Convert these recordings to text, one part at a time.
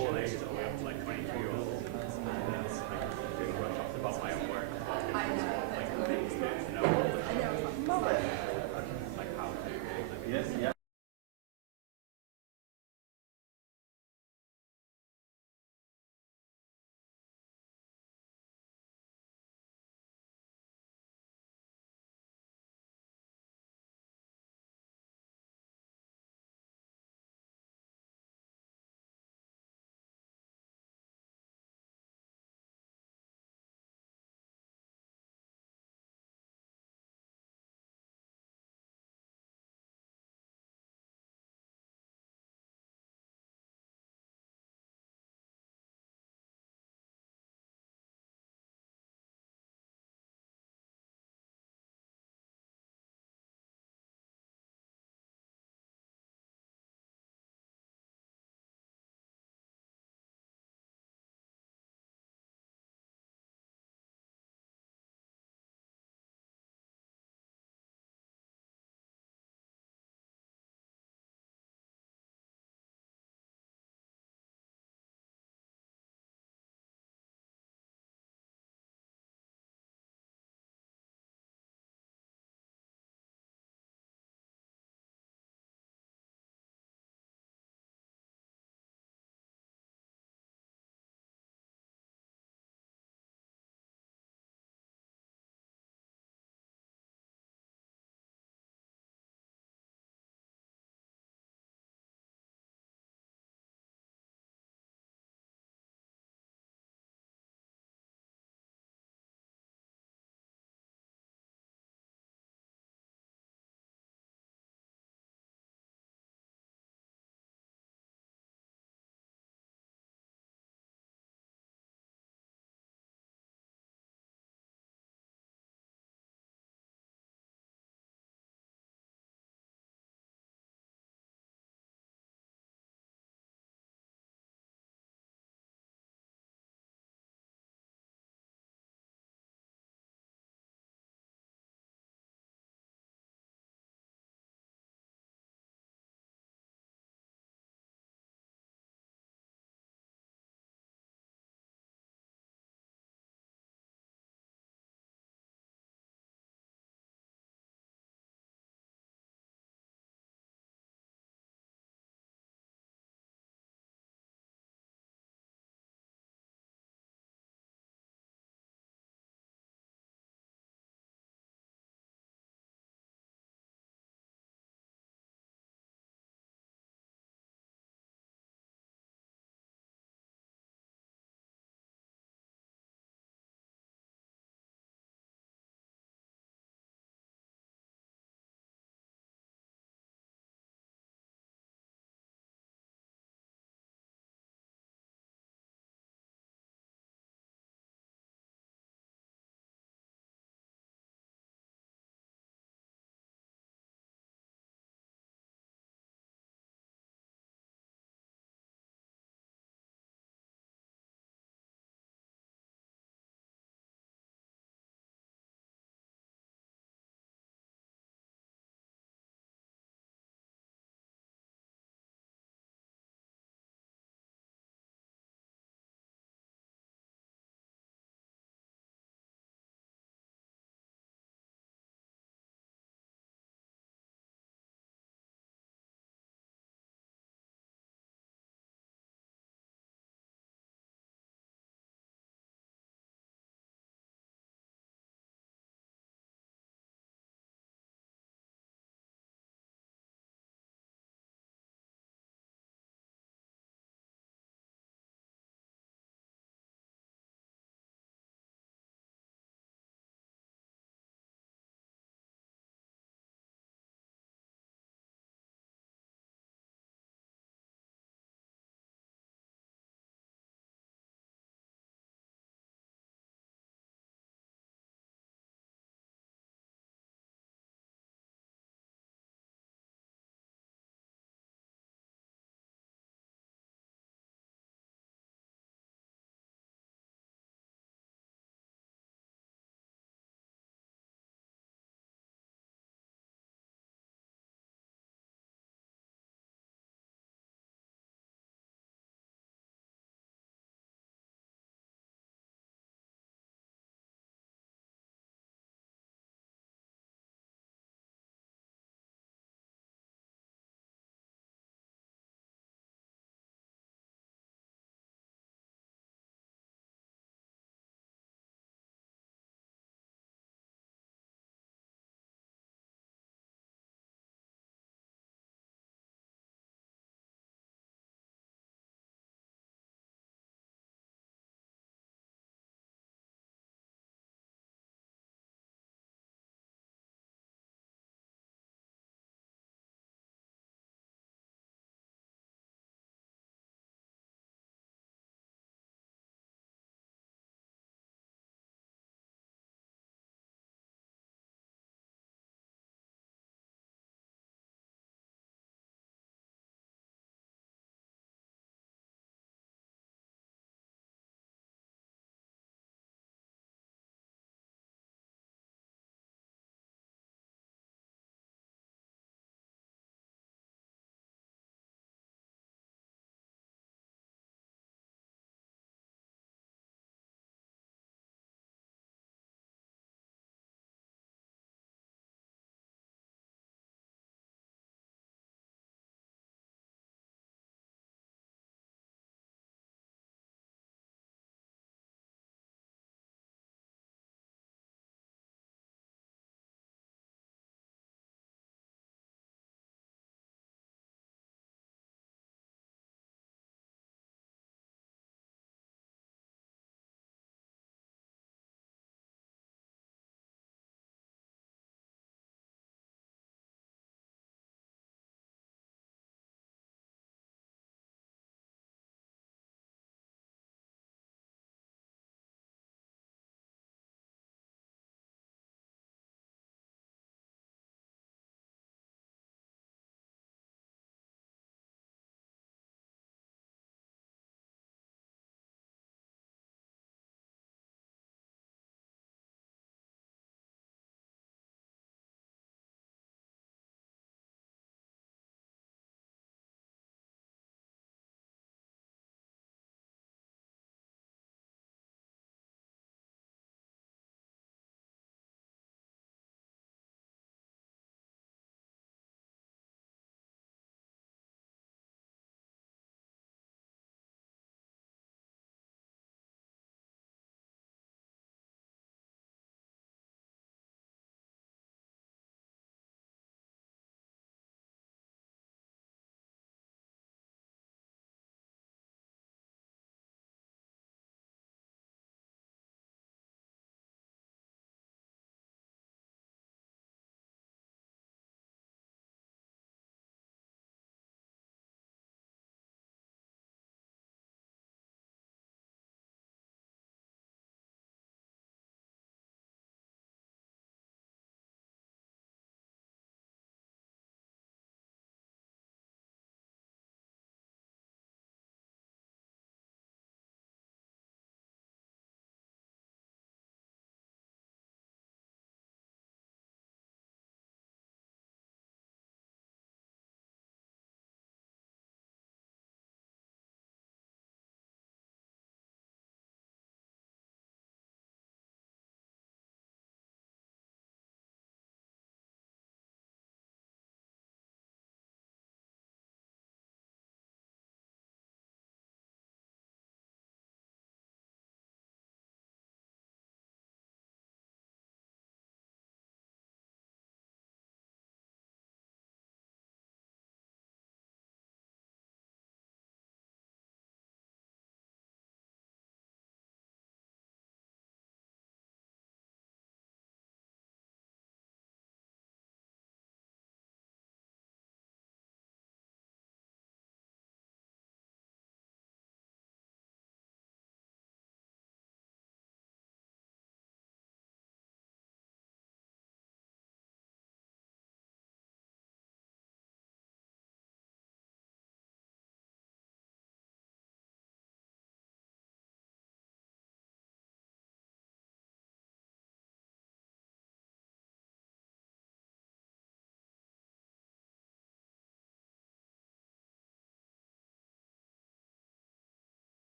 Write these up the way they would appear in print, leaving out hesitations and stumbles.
school age to like 22-year-olds. And it's like big workshops about my own work, about like things to know, Love it. like how to Yes, yeah.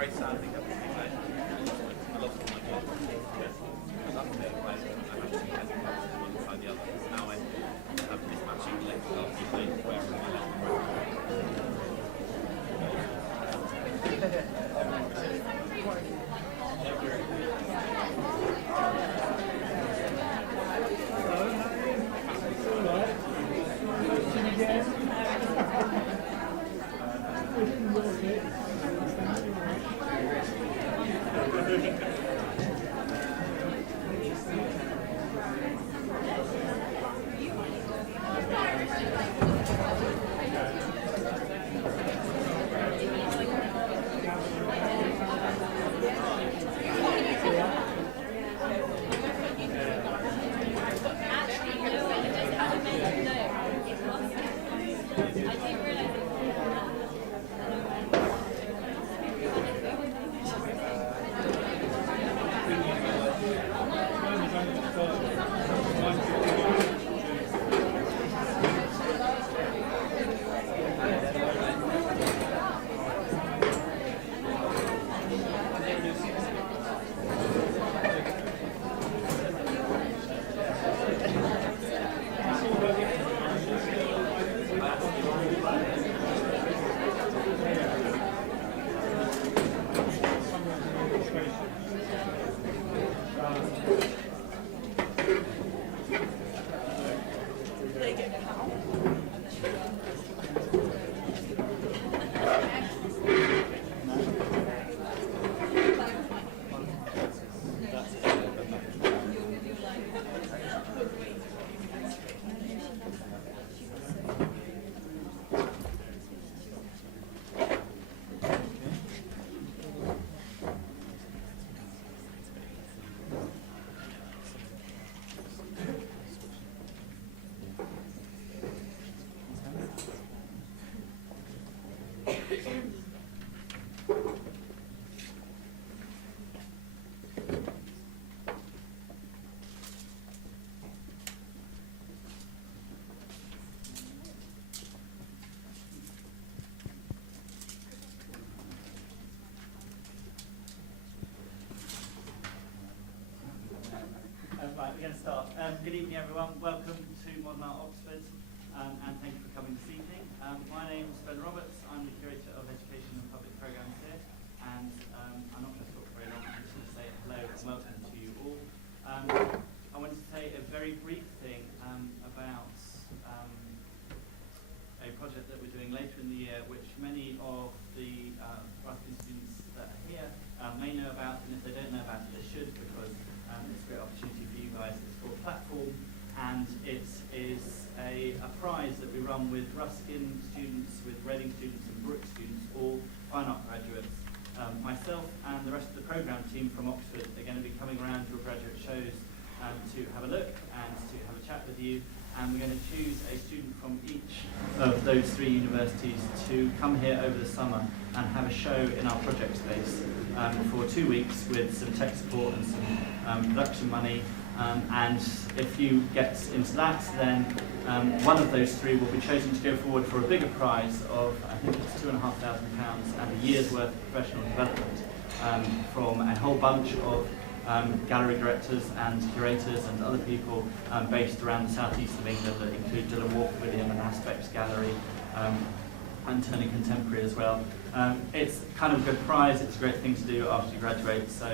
Great sounding up. I love my job. I love the place. I have two heavy cups one beside the other. Now I have mismatching legs after you play wherever my left Right, we're going to start. Good evening, everyone. Welcome to Modern Art Oxford, and thank you for coming this evening. My name is Ben Roberts. I'm the Curator of Education and Public Programmes here, and I'm not going to talk very long. I'm just going to say hello and welcome to you all. I wanted to say a very brief thing about a project that we're doing later in the year, which many of the Ruskin students that are here may know about, and if they don't know about it, they should, because it's a great opportunity for you guys. It's called Platform, and it is a prize that we run with Ruskin students, with Reading students and Brook students, all fine art graduates. Myself and the rest of the programme team from Oxford are going to be coming around your graduate shows to have a look and to have a chat with you, and we're going to choose a student from each of those three universities to come here over the summer and have a show in our project space for 2 weeks with some tech support and some production money, And if you get into that, then one of those three will be chosen to go forward for a bigger prize of, I think it's £2,500 and a year's worth of professional development from a whole bunch of gallery directors and curators and other people based around the southeast of England that include Dylan Walker-William and Aspects Gallery and Turner Contemporary as well. It's kind of a good prize, it's a great thing to do after you graduate, so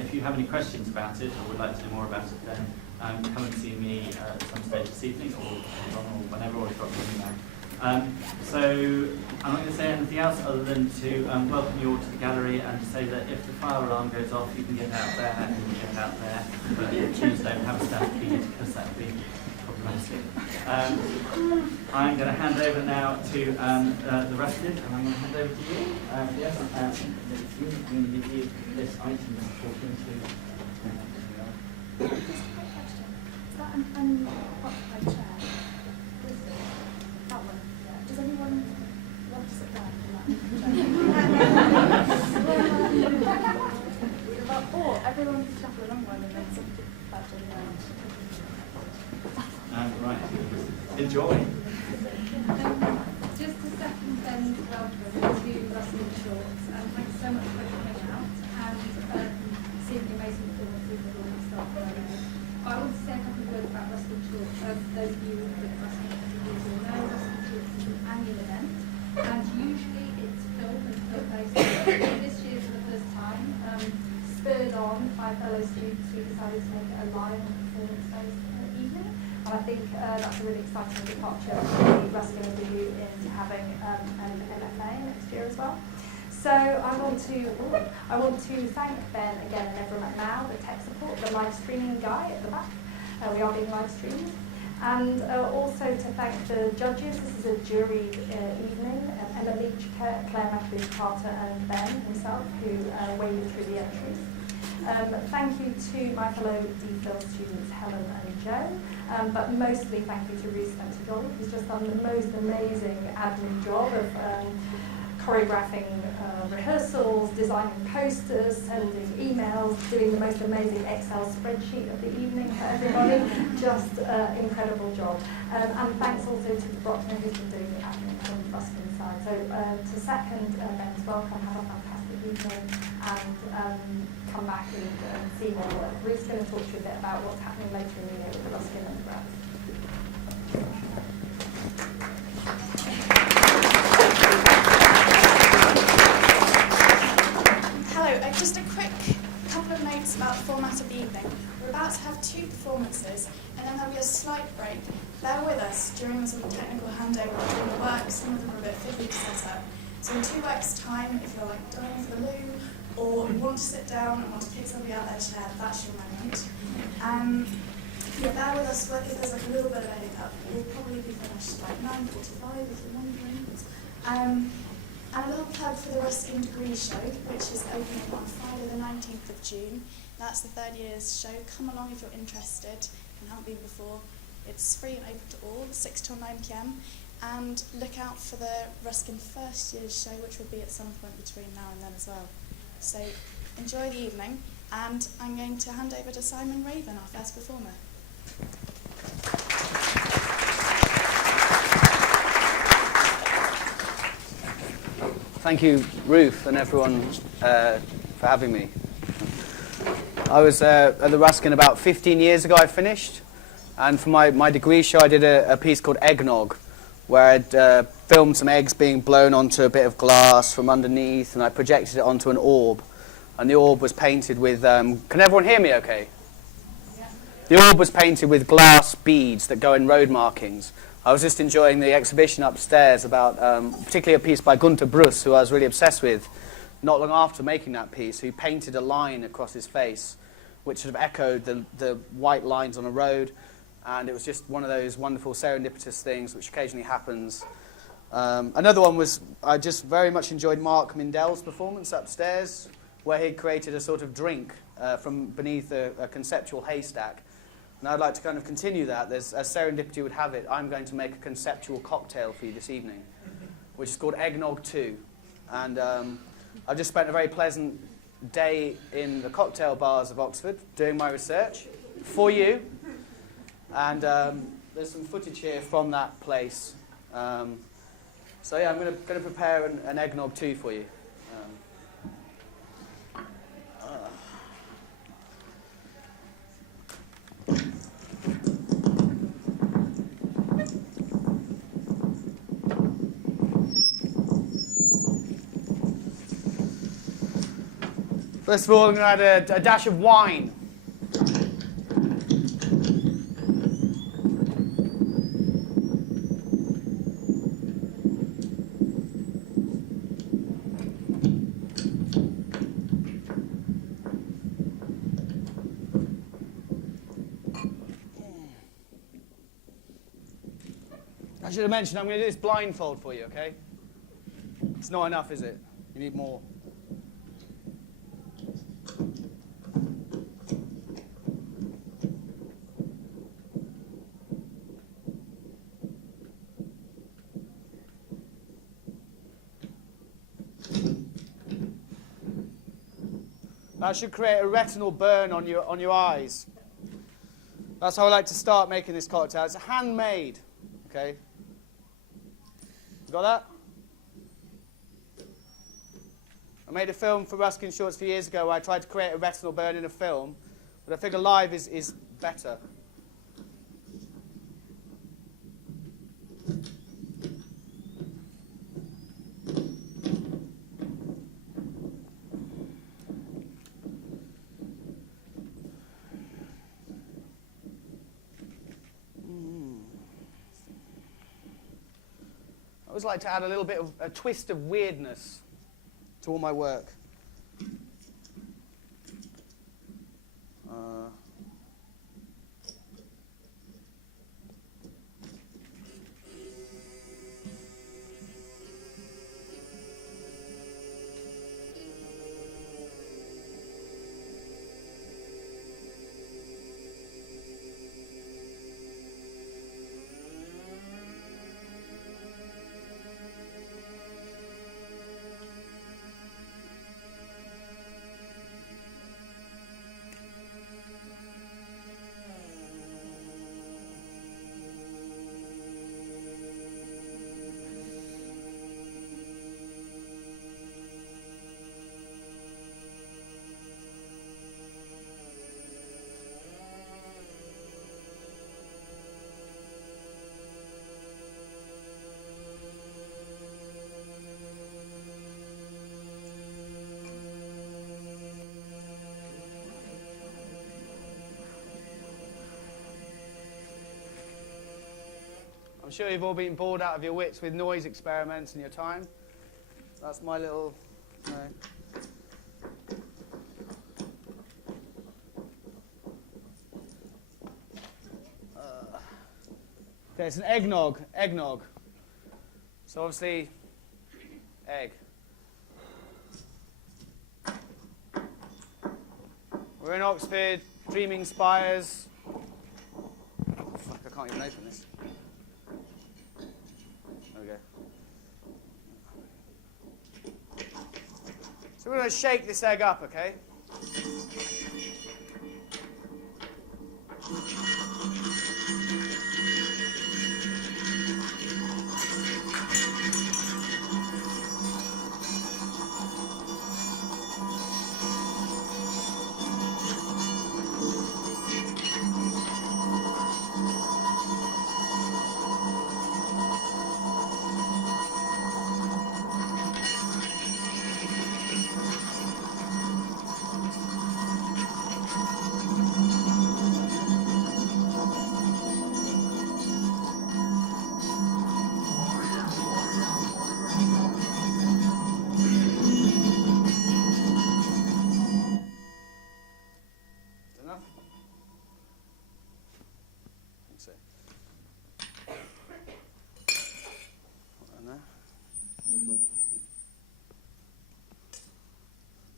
if you have any questions about it or would like to know more about it, then come and see me at some stage this evening or whenever, or drop me an email. So I'm not going to say anything else other than to welcome you all to the gallery and to say that if the fire alarm goes off, you can get out there and you can get out there. But please don't have a stampede because that would be problematic. I'm going to hand over now to the Ruskin, and I'm going to hand over to you. Yes, I'm going to give you this item to talk into. Just a quick question. Is that an unoccupied chair? That one? Yeah. Does anyone want to sit down in that? Or everyone can shuffle along one and then somebody back on Right. Enjoy. Just a second then welcome to Ruskin Shorts, and thanks so much for coming out and seeing the amazing performances of all the staff there. I want to say a couple of words about Ruskin Shorts. As those of you that Ruskin will know, Ruskin Shorts is an annual event, and usually it's film and film-based. This year for the first time, spurred on by fellow students, we decided to make it a live and performance-based evening. And I think that's a really exciting departure for Ruskin and you into having an MFA next year as well. So I want to thank Ben again and everyone at Now, the tech support, the live streaming guy at the back. We are being live streamed. And also to thank the judges. This is a juried evening. Emma Leach, Claire Matthews-Carter and Ben himself who waded through the entries. Thank you to my fellow DPhil students Helen and Joe, but mostly thank you to Ruth Spencer-Jolly, who's just done the most amazing admin job of choreographing rehearsals, designing posters, sending emails, doing the most amazing Excel spreadsheet of the evening for everybody. Just incredible job. And thanks also to Brockner, who's been doing the admin from Ruskin side. So to second Ben's welcome, have a fantastic evening and come back and see more work. Ruth's going to talk to you a bit about what's happening later in the year with the Ruskin undergrads. Hello, just a quick couple of notes about the format of the evening. We're about to have two performances and then there'll be a slight break. Bear with us during the sort of technical handover of doing the work. Some of them are a bit fiddly to set up. So in 2 weeks' time, if you're like dying for the loo or want to sit down and want to kick somebody out their chair, that's your moment. Yeah, bear with us if there's like a little bit of a hiccup. We'll probably be finished like 9:45 if you're wondering. And a little plug for the Ruskin Degree Show, which is opening on Friday the 19th of June. That's the third year's show. Come along if you're interested and haven't been before. It's free and open to all, 6 till 9 p.m. And look out for the Ruskin first year's show, which will be at some point between now and then as well. So enjoy the evening, and I'm going to hand over to Simon Raven, our first performer. Thank you, Ruth, and everyone for having me. I was at the Ruskin about 15 years ago. I finished, and for my degree show I did a piece called Eggnog, where I'd filmed some eggs being blown onto a bit of glass from underneath, and I projected it onto an orb, and the orb was painted with, can everyone hear me okay? Yeah. The orb was painted with glass beads that go in road markings. I was just enjoying the exhibition upstairs about, particularly a piece by Gunter Bruss, who I was really obsessed with, not long after making that piece, who painted a line across his face, which sort of echoed the white lines on a road. And it was just one of those wonderful serendipitous things which occasionally happens. Another one was, I just very much enjoyed Mark Mindell's performance upstairs, where he created a sort of drink from beneath a conceptual haystack. And I'd like to kind of continue that. As serendipity would have it, I'm going to make a conceptual cocktail for you this evening, which is called Eggnog 2. And I've just spent a very pleasant day in the cocktail bars of Oxford doing my research. for you. And there's some footage here from that place. So yeah, I'm going to prepare an eggnog too for you. First of all, I'm going to add a dash of wine. I should have mentioned I'm going to do this blindfold for you, okay? It's not enough, is it? You need more. That should create a retinal burn on your eyes. That's how I like to start making this cocktail. It's handmade, okay? You got that? I made a film for Ruskin Shorts a few years ago where I tried to create a retinal burn in a film, but I figure live is better. I always like to add a little bit of a twist of weirdness to all my work. I'm sure you've all been bored out of your wits with noise experiments in your time. That's my little, okay, it's an eggnog. So obviously, egg. We're in Oxford, dreaming spires. Oh, fuck, I can't even open this. There we go. So we're going to shake this egg up, okay?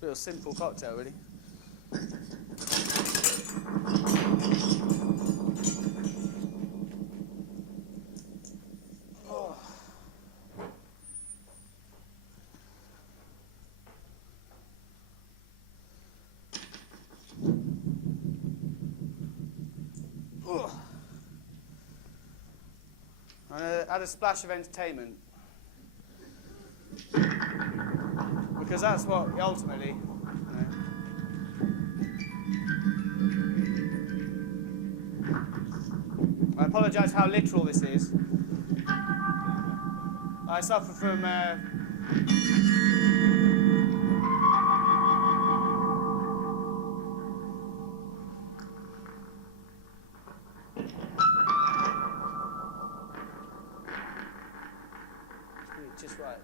Real simple cocktail, really. Oh. And add a splash of entertainment. Because that's what ultimately, I apologise how literal this is. I suffer from just right.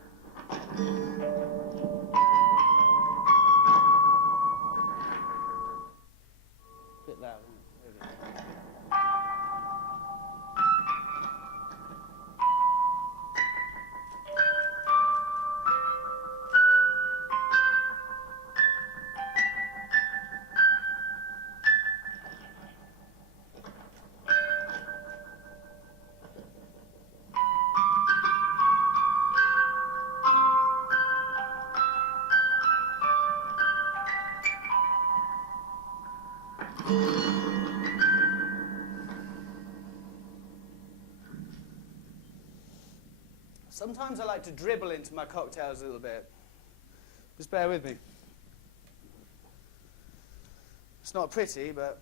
Bit loud, isn't it? There we go. Sometimes I like to dribble into my cocktails a little bit. Just bear with me. It's not pretty, but...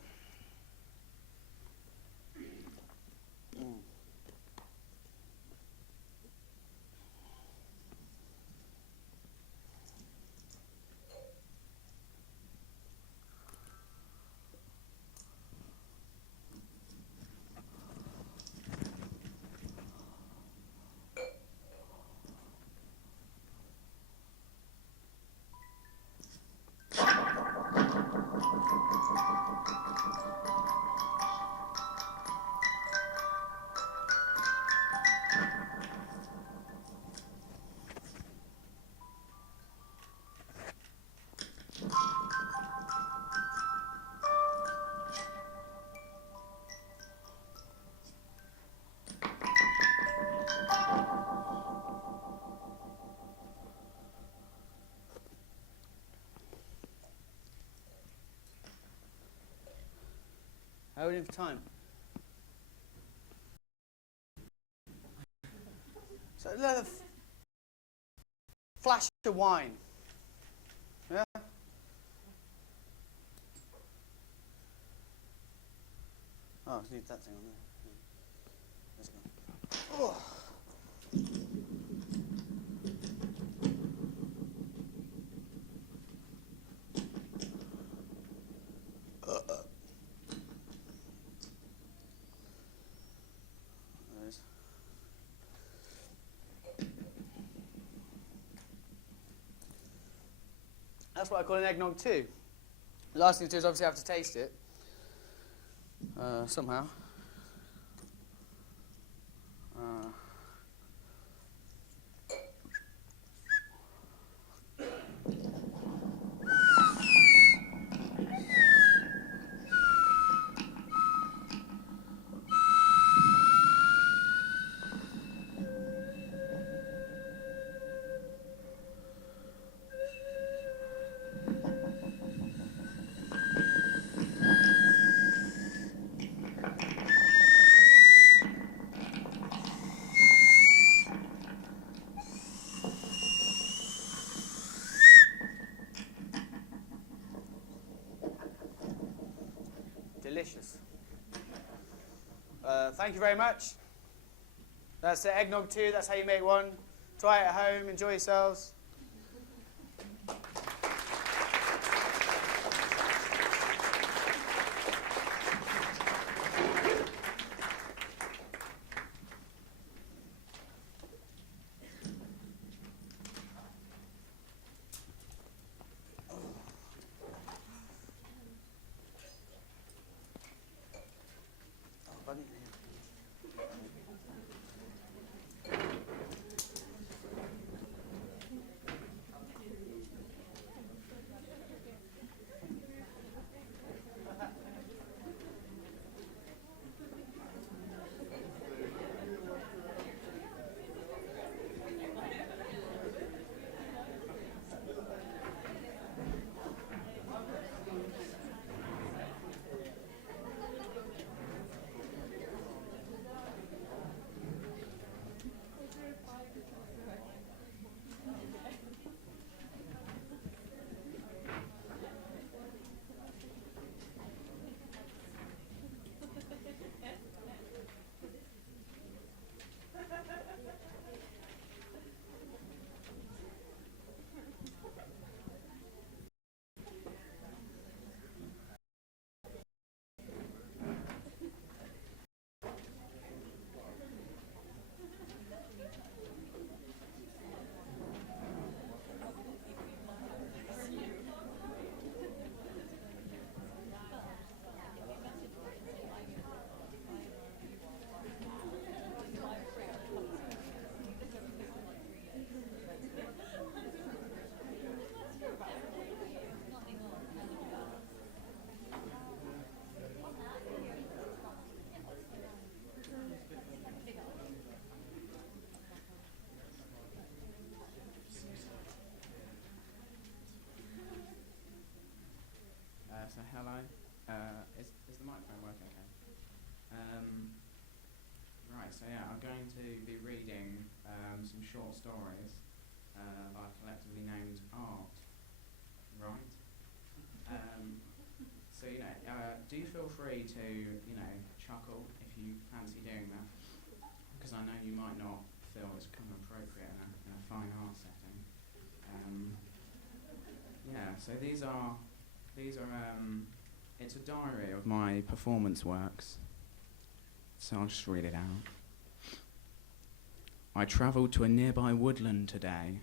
How are we doing for time? So another flash of wine. Yeah? Oh, I need that thing on there. Let's go. Oh. That's what I call an eggnog too. The last thing to do is obviously have to taste it. Somehow. Delicious. Thank you very much. That's eggnog 2. That's how you make one. Try it at home. Enjoy yourselves. Right, so yeah, I'm going to be reading some short stories that I've collectively named Art. Right? So, do you feel free to, chuckle if you fancy doing that? Because I know you might not feel it's kind of appropriate in a fine art setting. So these are, it's a diary of my performance works. So I'll just read it out. I travelled to a nearby woodland today.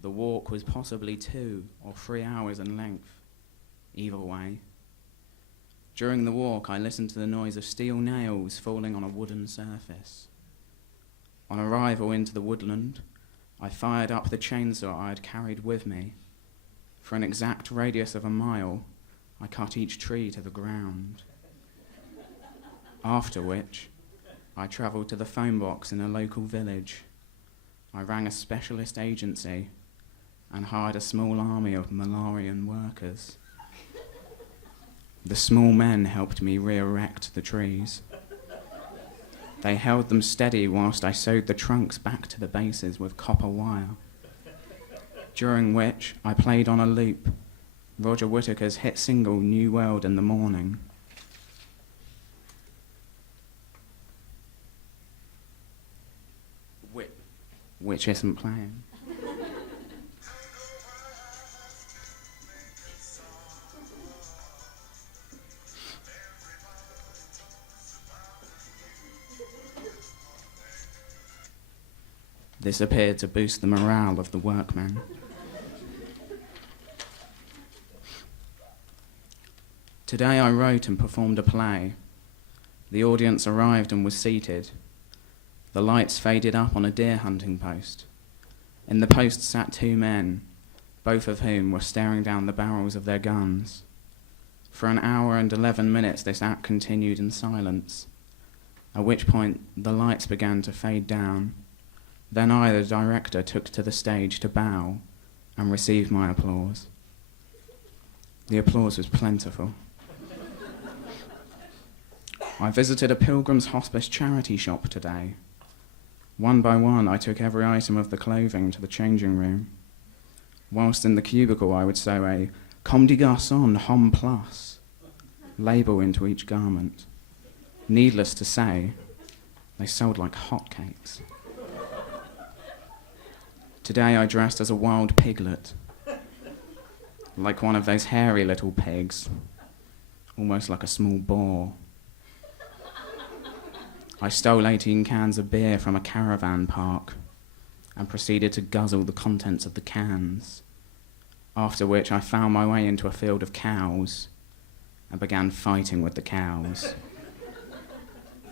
The walk was possibly 2 or 3 hours in length, either way. During the walk, I listened to the noise of steel nails falling on a wooden surface. On arrival into the woodland, I fired up the chainsaw I had carried with me. For an exact radius of a mile, I cut each tree to the ground. After which, I travelled to the phone box in a local village. I rang a specialist agency and hired a small army of malarian workers. The small men helped me re-erect the trees. They held them steady whilst I sewed the trunks back to the bases with copper wire, during which I played on a loop Roger Whittaker's hit single New World in the Morning. Which isn't playing. This appeared to boost the morale of the workmen. Today I wrote and performed a play. The audience arrived and was seated. The lights faded up on a deer hunting post. In the post sat 2 men, both of whom were staring down the barrels of their guns. For an hour and 11 minutes this act continued in silence, at which point the lights began to fade down. Then I, the director, took to the stage to bow and receive my applause. The applause was plentiful. I visited a Pilgrim's Hospice charity shop today. One by one, I took every item of the clothing to the changing room. Whilst in the cubicle, I would sew a Comme des Garçons Homme Plus label into each garment. Needless to say, they sold like hotcakes. Today I dressed as a wild piglet, like one of those hairy little pigs, almost like a small boar. I stole 18 cans of beer from a caravan park and proceeded to guzzle the contents of the cans, after which I found my way into a field of cows and began fighting with the cows,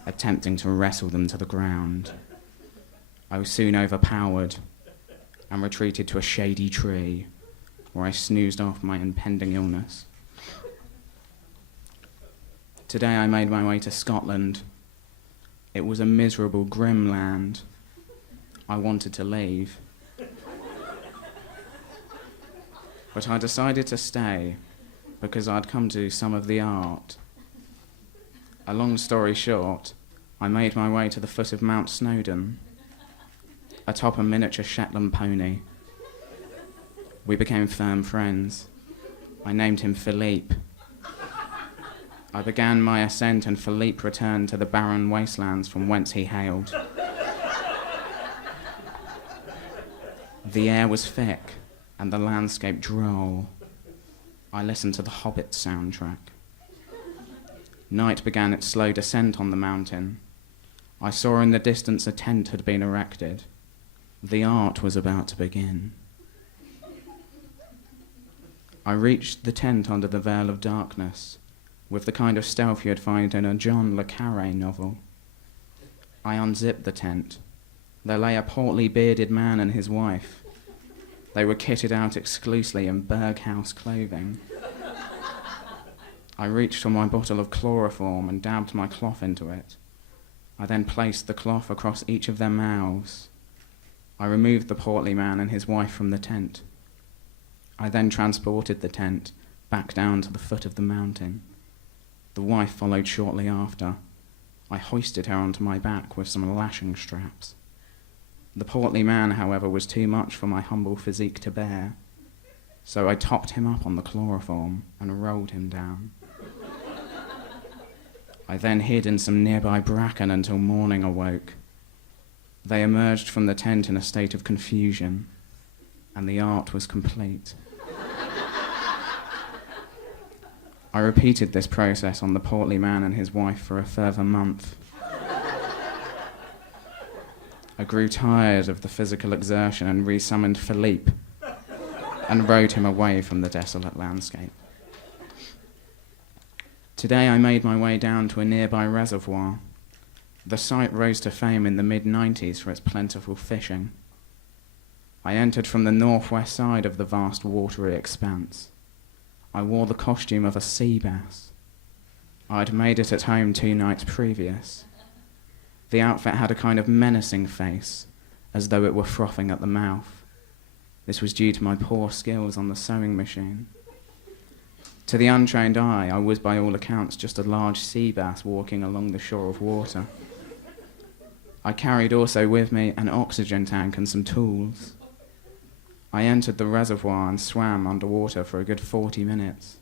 attempting to wrestle them to the ground. I was soon overpowered and retreated to a shady tree where I snoozed off my impending illness. Today I made my way to Scotland. It was a miserable, grim land. I wanted to leave. But I decided to stay because I'd come to some of the art. A long story short, I made my way to the foot of Mount Snowdon, atop a miniature Shetland pony. We became firm friends. I named him Philippe. I began my ascent and Philippe returned to the barren wastelands from whence he hailed. The air was thick and the landscape droll. I listened to the Hobbit soundtrack. Night began its slow descent on the mountain. I saw in the distance a tent had been erected. The art was about to begin. I reached the tent under the veil of darkness, with the kind of stealth you'd find in a John le Carré novel. I unzipped the tent. There lay a portly bearded man and his wife. They were kitted out exclusively in Berghaus clothing. I reached for my bottle of chloroform and dabbed my cloth into it. I then placed the cloth across each of their mouths. I removed the portly man and his wife from the tent. I then transported the tent back down to the foot of the mountain. The wife followed shortly after. I hoisted her onto my back with some lashing straps. The portly man, however, was too much for my humble physique to bear, so I topped him up on the chloroform and rolled him down. I then hid in some nearby bracken until morning awoke. They emerged from the tent in a state of confusion, and the art was complete. I repeated this process on the portly man and his wife for a further month. I grew tired of the physical exertion and resummoned Philippe and rowed him away from the desolate landscape. Today I made my way down to a nearby reservoir. The site rose to fame in the mid-90s for its plentiful fishing. I entered from the northwest side of the vast watery expanse. I wore the costume of a sea bass. I'd made it at home 2 nights previous. The outfit had a kind of menacing face, as though it were frothing at the mouth. This was due to my poor skills on the sewing machine. To the untrained eye, I was by all accounts just a large sea bass walking along the shore of water. I carried also with me an oxygen tank and some tools. I entered the reservoir and swam underwater for a good 40 minutes,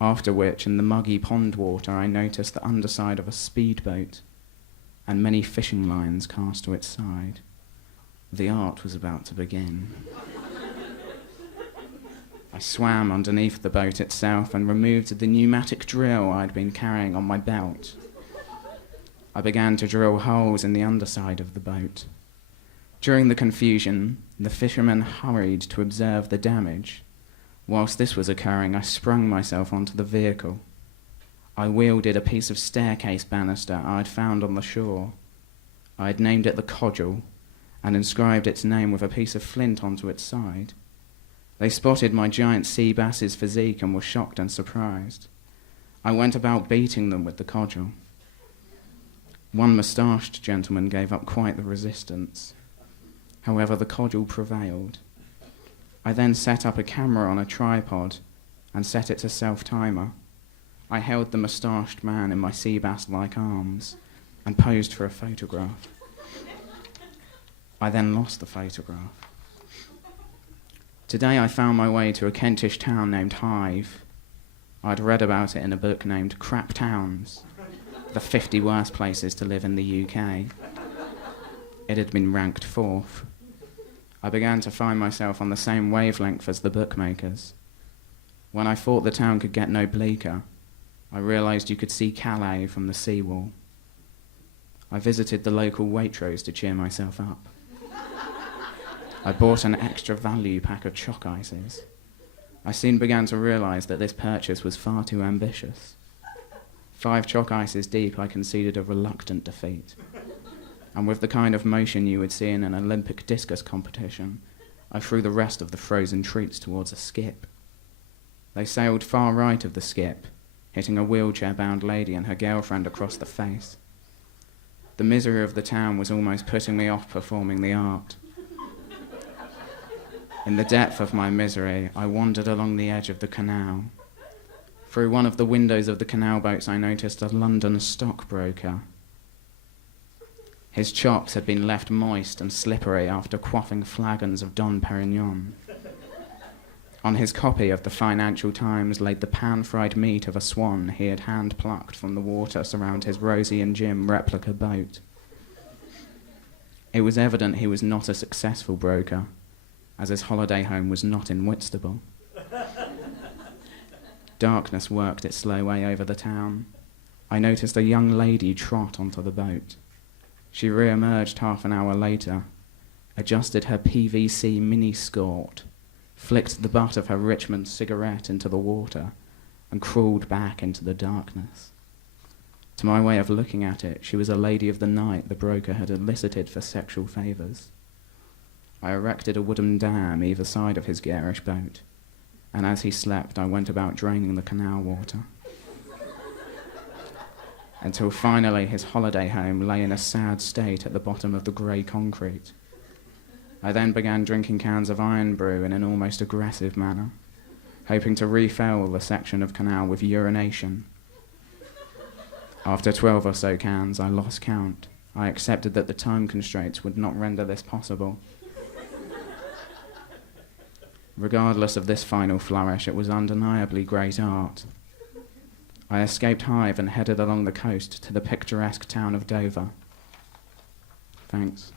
after which, in the muggy pond water, I noticed the underside of a speedboat and many fishing lines cast to its side. The art was about to begin. I swam underneath the boat itself and removed the pneumatic drill I'd been carrying on my belt. I began to drill holes in the underside of the boat. During the confusion, the fishermen hurried to observe the damage. Whilst this was occurring, I sprung myself onto the vehicle. I wielded a piece of staircase banister I had found on the shore. I had named it the Codgel and inscribed its name with a piece of flint onto its side. They spotted my giant sea bass's physique and were shocked and surprised. I went about beating them with the codgel. One moustached gentleman gave up quite the resistance. However, the codgel prevailed. I then set up a camera on a tripod and set it to self-timer. I held the moustached man in my sea bass-like arms and posed for a photograph. I then lost the photograph. Today I found my way to a Kentish town named Hive. I'd read about it in a book named Crap Towns, the 50 worst places to live in the UK. It had been ranked 4th. I began to find myself on the same wavelength as the bookmakers. When I thought the town could get no bleaker, I realised you could see Calais from the seawall. I visited the local Waitrose to cheer myself up. I bought an extra value pack of chalk ices. I soon began to realise that this purchase was far too ambitious. 5 chalk ices deep, I conceded a reluctant defeat. And with the kind of motion you would see in an Olympic discus competition, I threw the rest of the frozen treats towards a skip. They sailed far right of the skip, hitting a wheelchair-bound lady and her girlfriend across the face. The misery of the town was almost putting me off performing the art. In the depth of my misery, I wandered along the edge of the canal. Through one of the windows of the canal boats, I noticed a London stockbroker. His chops had been left moist and slippery after quaffing flagons of Dom Perignon. On his copy of the Financial Times laid the pan-fried meat of a swan he had hand-plucked from the water surround his Rosie and Jim replica boat. It was evident he was not a successful broker, as his holiday home was not in Whitstable. Darkness worked its slow way over the town. I noticed a young lady trot onto the boat. She re-emerged half an hour later, adjusted her PVC mini-skirt, flicked the butt of her Richmond cigarette into the water, and crawled back into the darkness. To my way of looking at it, she was a lady of the night the broker had elicited for sexual favours. I erected a wooden dam either side of his garish boat, and as he slept, I went about draining the canal water. Until finally his holiday home lay in a sad state at the bottom of the grey concrete. I then began drinking cans of iron brew in an almost aggressive manner, hoping to refill the section of canal with urination. After 12 or so cans, I lost count. I accepted that the time constraints would not render this possible. Regardless of this final flourish, it was undeniably great art. I escaped Hive and headed along the coast to the picturesque town of Dover. Thanks.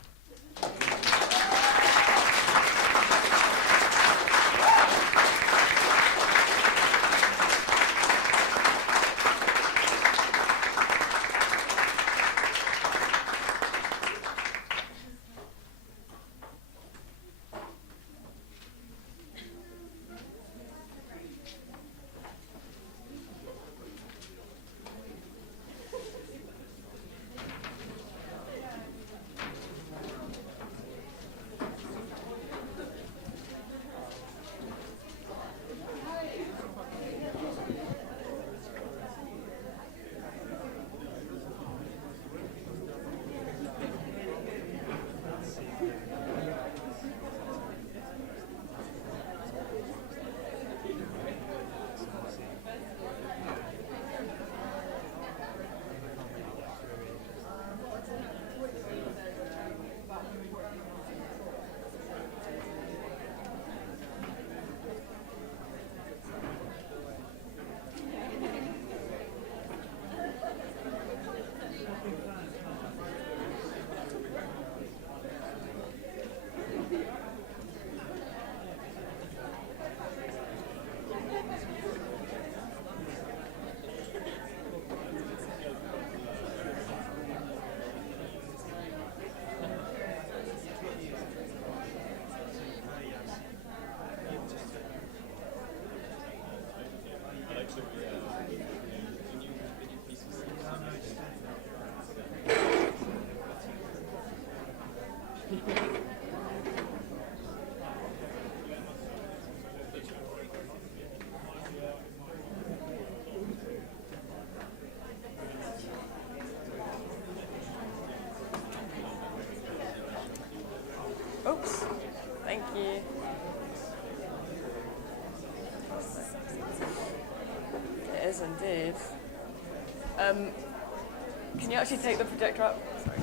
Oops. Thank you. It is indeed. Can you actually take the projector up? Sorry.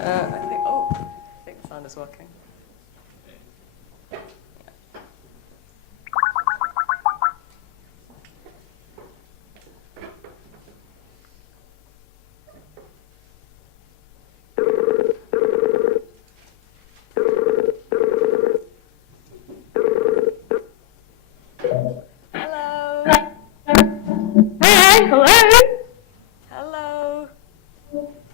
I think the sound is working. Hi, hello. Hello.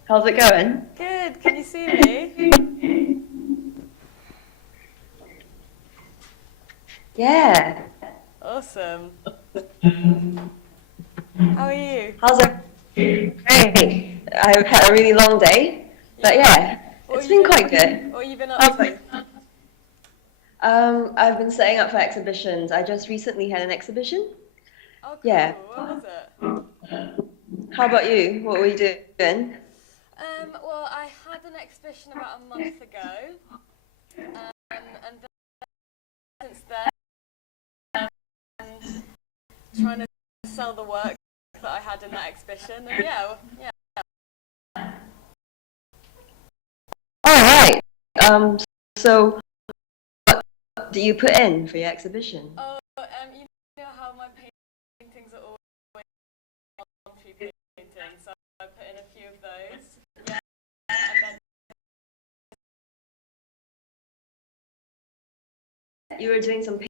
How's it going? Good. Can you see me? Yeah. Awesome. How are you? How's it? Great. I've had a really long day, but yeah, What it's have you been quite good. What have you been up How's to? it? I've been setting up for exhibitions. I just recently had an exhibition. Oh, cool. Yeah. What was it? How about you? What were you doing? Well, I had an exhibition about a month ago, and then since then, trying to sell the work that I had in that exhibition, and yeah. All right. So what do you put in for your exhibition? Oh, you know how my paintings are always palm tree paintings, so I put in a few of those. Yeah, and then You were doing some paintings.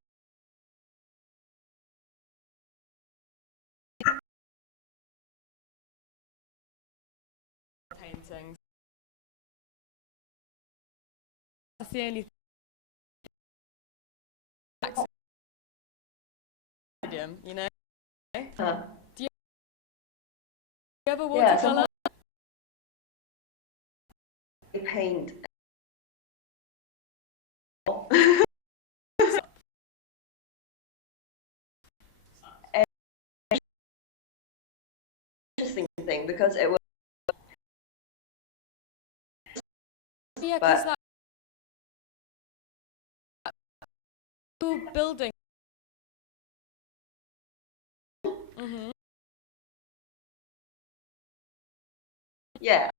That's the only medium, you know. Huh. Do you ever Yeah, watercolor? You paint. Interesting thing because it was. Yeah, But- because that cool building. Mhm. Yeah.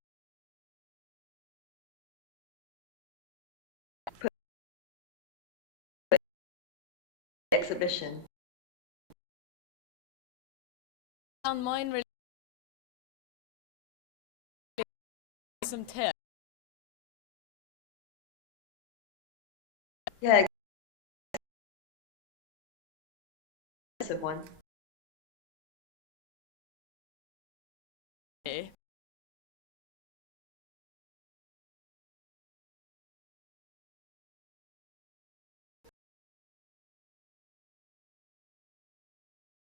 Exhibition. Found mine really some tips. Yeah. Expensive one.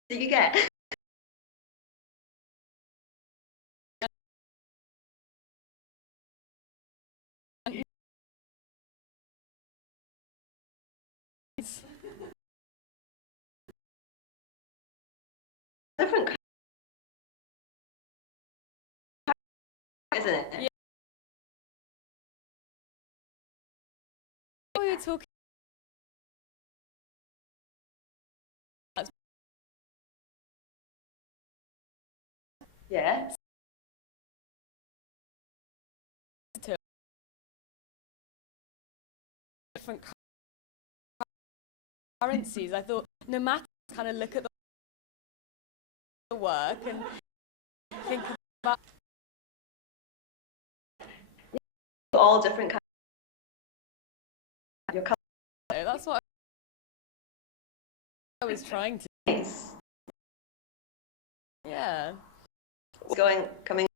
Did you get? Different, isn't it? Yeah. We were talking. Yeah. Different currencies. I thought no matter kind of look at the work and think about All different kinds. Your it. That's what I was trying to. colors. Yeah. Coming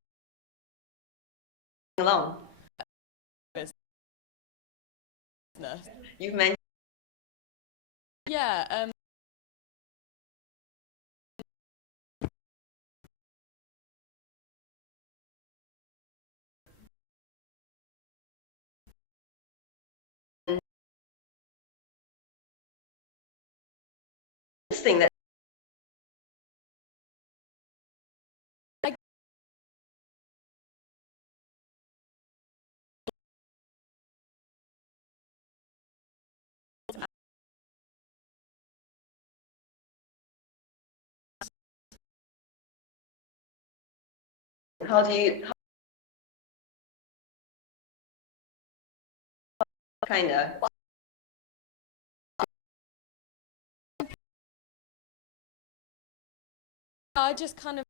along. Business. You've mentioned. Yeah. This thing that. How do you? Kinda. I just kind of.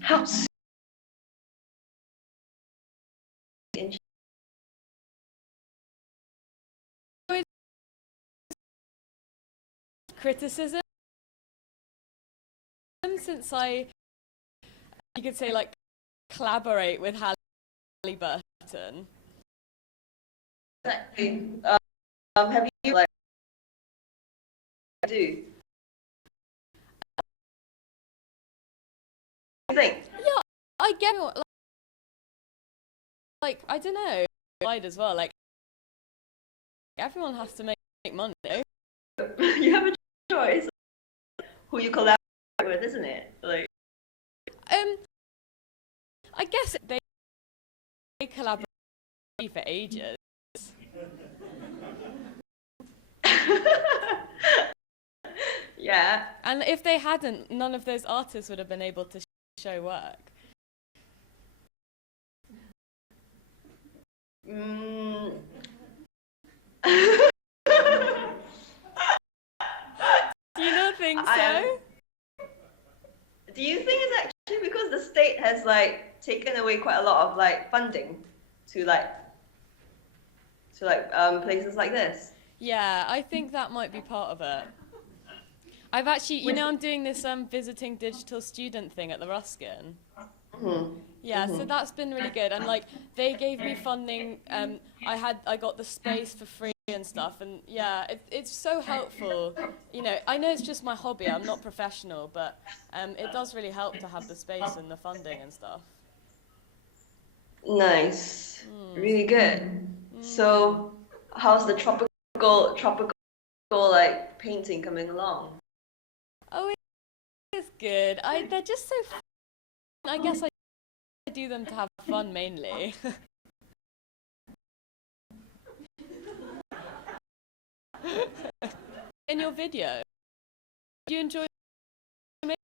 How criticism, since you could say, like, collaborate with Halliburton. Exactly. Have you like do? What do you think? Yeah, I get it. Like, I don't know, as well. Like, everyone has to make money. You have a choice who you collaborate with, isn't it? Like, I guess they collaborate for ages. yeah. And if they hadn't, none of those artists would have been able to show work. Mm. Do you not think so? Do you think it's actually because the state has like taken away quite a lot of like funding to places like this? Yeah, I think that might be part of it. I've actually, I'm doing this visiting digital student thing at the Ruskin. Mm-hmm. Yeah, so that's been really good, and like they gave me funding. I got the space for free and stuff, and yeah, it's so helpful. I know it's just my hobby. I'm not professional, but it does really help to have the space and the funding and stuff. Nice, really good. So, how's the tropical like painting coming along? Oh, it's good. They're just so fun. I guess I do them to have fun mainly. In your video, do you enjoy My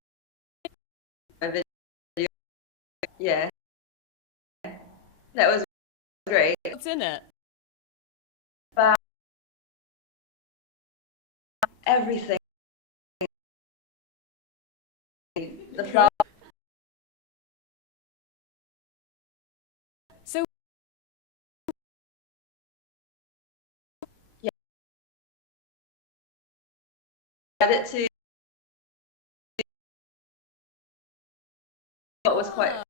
video? Yeah. That was great. what's in it? About everything. The flower. So Yeah. Added to what was quite.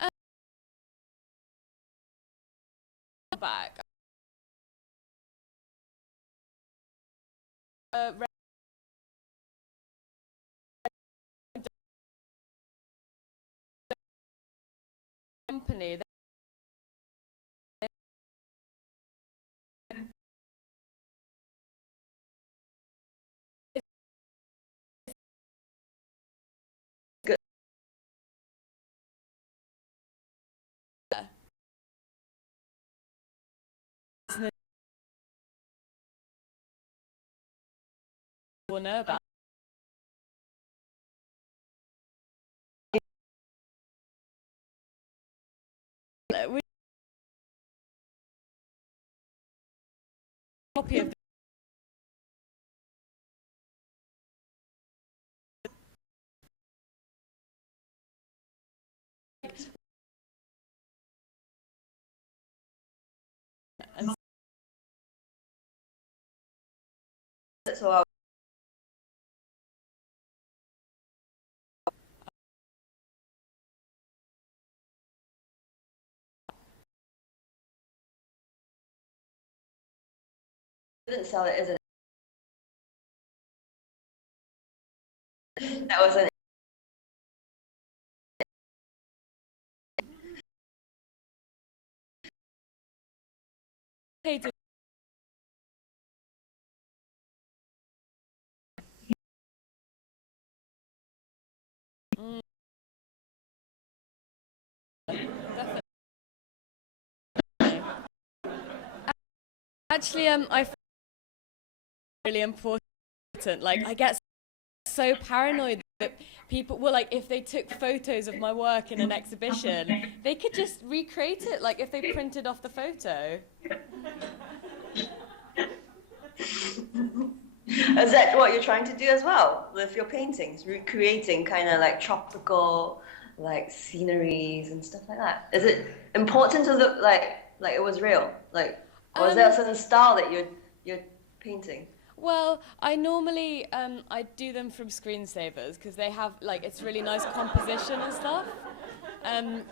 And back. Company. good. Will know about. Copy of and So I didn't sell it, isn't it? That wasn't. paid to actually I find it really important. Like I get so paranoid that people, well, like if they took photos of my work in an exhibition, they could just recreate it, like if they printed off the photo. Is that what you're trying to do as well with your paintings? Recreating kind of like tropical, like sceneries and stuff like that. Is it important to look like it was real? Like, or is there a certain style that you're painting? Well, I normally I do them from screensavers because they have like it's really nice composition and stuff.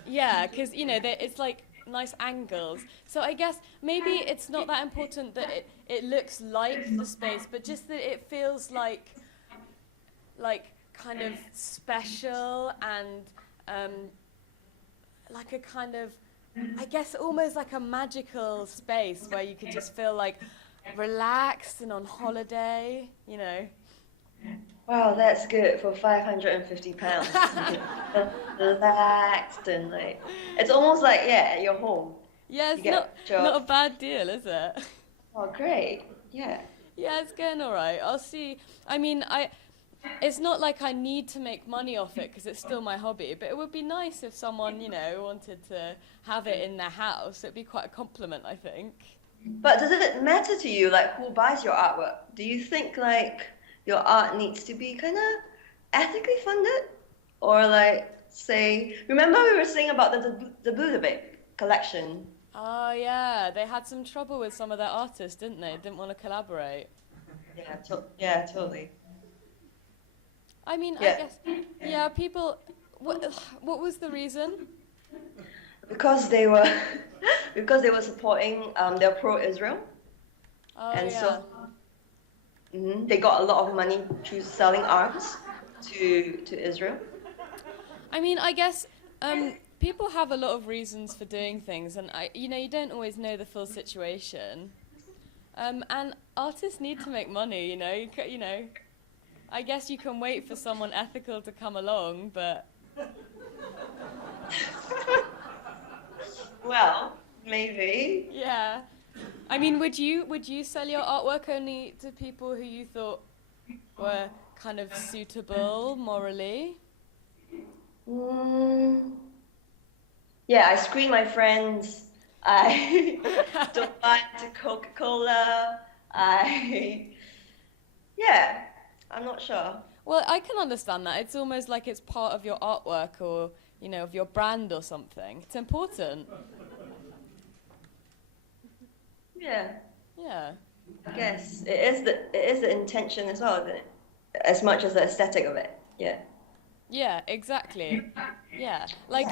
Yeah, because you know it's like nice angles. So I guess maybe it's not that important that it looks like the space, but just that it feels like kind of special and like a kind of, I guess almost like a magical space where you could just feel like relaxed and on holiday, you know. Wow, that's good for £550. Relaxed and like it's almost like at your home. Yeah, You it's get not a bad deal, is it? Oh, great. Yeah. Yeah, it's going all right. I'll see. I mean, it's not like I need to make money off it because it's still my hobby, but it would be nice if someone, you know, wanted to have it in their house. It'd be quite a compliment, I think. But does it matter to you like who buys your artwork? Do you think like your art needs to be kind of ethically funded? Or like, say, remember we were saying about the Budovic collection? Oh, yeah. They had some trouble with some of their artists, didn't they? Didn't want to collaborate. Yeah, totally. I mean, Yeah. I guess, yeah, people, what was the reason? Because they were supporting they're pro-Israel. Oh, And yeah. so they got a lot of money through selling arms to Israel. I mean, I guess people have a lot of reasons for doing things, and you know, you don't always know the full situation. And artists need to make money, you know. You know, I guess you can wait for someone ethical to come along, but Well, maybe. yeah. I mean, would you sell your artwork only to people who you thought were kind of suitable morally? Yeah, I screen my friends. I don't buy into Coca-Cola. I'm not sure. Well, I can understand that. It's almost like it's part of your artwork or, you know, of your brand or something. It's important. Yeah, Yeah. I guess it is the intention as well, isn't it? As much as the aesthetic of it. Yeah. Yeah, exactly. Yeah. Like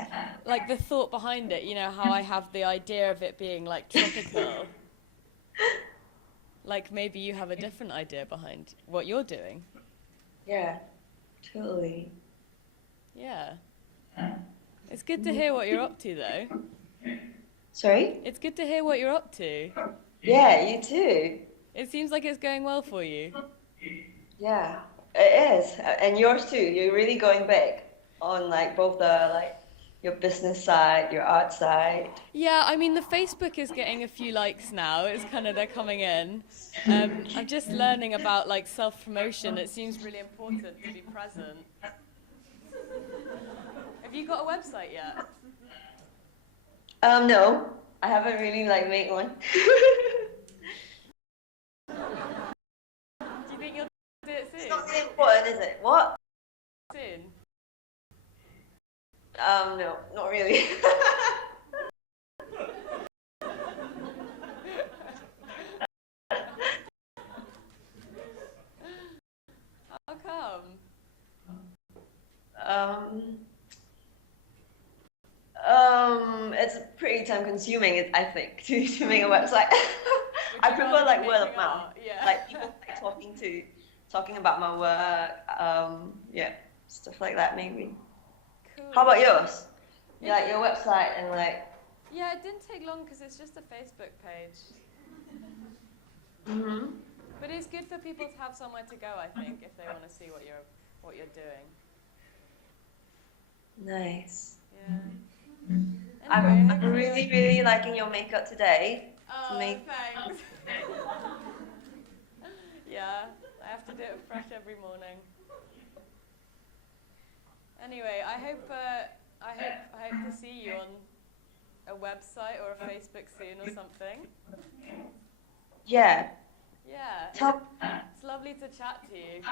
the thought behind it, you know, how I have the idea of it being like tropical. Like maybe you have a different idea behind what you're doing. Yeah, totally. Yeah. It's good to hear what you're up to, though. Sorry? It's good to hear what you're up to. Yeah, you too. It seems like it's going well for you. Yeah, it is. And yours too. You're really going big on like both the your business side, your art side. Yeah, I mean, the Facebook is getting a few likes now. It's kind of, they're coming in. I'm just learning about like self-promotion. It seems really important to be present. Have you got a website yet? No, I haven't really like made one. Do you think you'll do it soon? It's not really important, is it? What? Soon? No, not really. How come? It's pretty time consuming, I think, to make a website. I you prefer rather like be word of making mouth. art? Yeah. Like people like talking about my work, yeah, stuff like that maybe. Cool. How about yours? Yeah, like your website and like. Yeah, it didn't take long because it's just a Facebook page. Mhm. But it's good for people to have somewhere to go, I think, if they want to see what you're doing. Nice. Yeah. I'm Anyway, hope you really, like- really liking your makeup today. Oh, make- thanks. Yeah, I have to do it fresh every morning. Anyway, I hope to see you on a website or a Facebook soon or something. Yeah. Yeah. Tell, It's lovely to chat to you.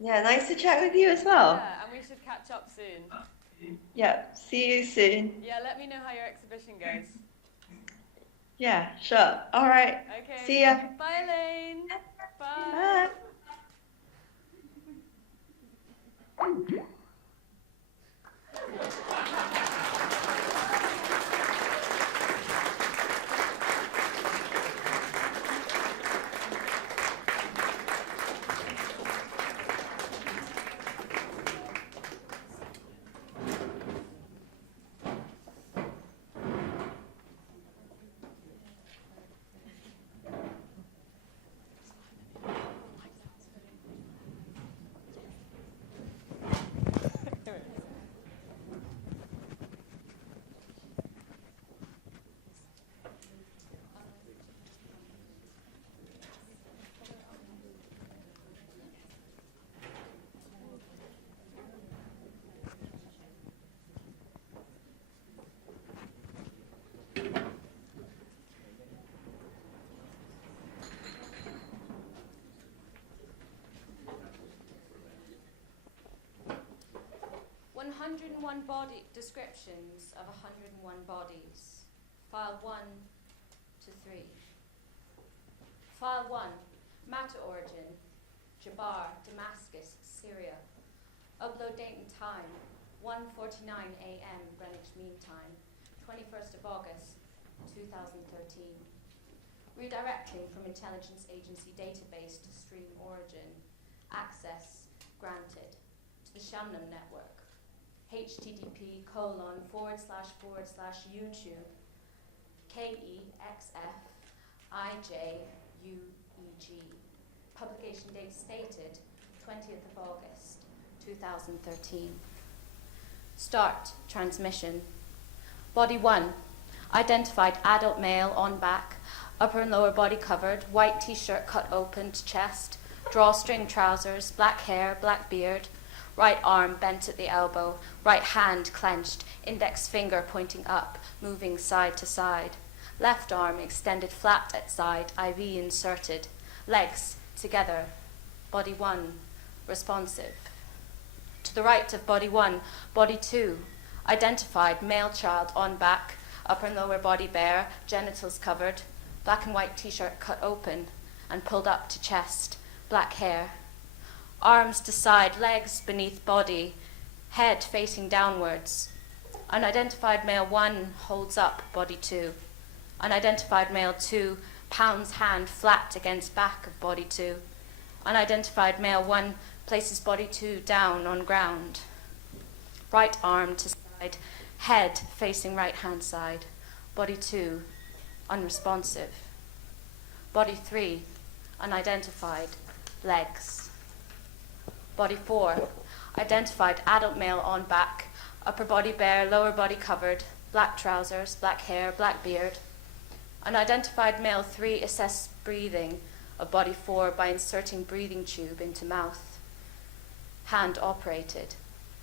yeah, nice to chat with you as well. Yeah, and we should catch up soon. Yeah, see you soon. Yeah, let me know how your exhibition goes. Yeah, sure. All right. Okay. See ya. Bye, Elaine. Bye. Bye. 101 body descriptions of 101 bodies. File 1 to 3. File 1, matter origin, Jabar, Damascus, Syria. Upload date and time, 1:49 a.m. Greenwich Mean Time, 21st of August, 2013. Redirecting from intelligence agency database to stream origin. Access granted to the Shamnam network. http:///YouTube KEXFIJUEG. Publication date stated 20th of August 2013. Start transmission. Body 1. Identified adult male on back, upper and lower body covered, white t-shirt cut open to chest, drawstring trousers, black hair, black beard, right arm bent at the elbow, right hand clenched, index finger pointing up, moving side to side. Left arm extended flat at side, IV inserted. Legs together. Body 1, responsive. To the right of body 1, body 2. Identified male child on back, upper and lower body bare, genitals covered, black and white t-shirt cut open and pulled up to chest, black hair. Arms to side, legs beneath body, head facing downwards. Unidentified male 1 holds up body 2. Unidentified male 2 pounds hand flat against back of body 2. Unidentified male 1 places body 2 down on ground. Right arm to side, head facing right hand side. Body 2, unresponsive. Body 3, unidentified, legs. Body 4, identified adult male on back, upper body bare, lower body covered, black trousers, black hair, black beard. Unidentified male 3 assess breathing of body 4 by inserting breathing tube into mouth. Hand operated.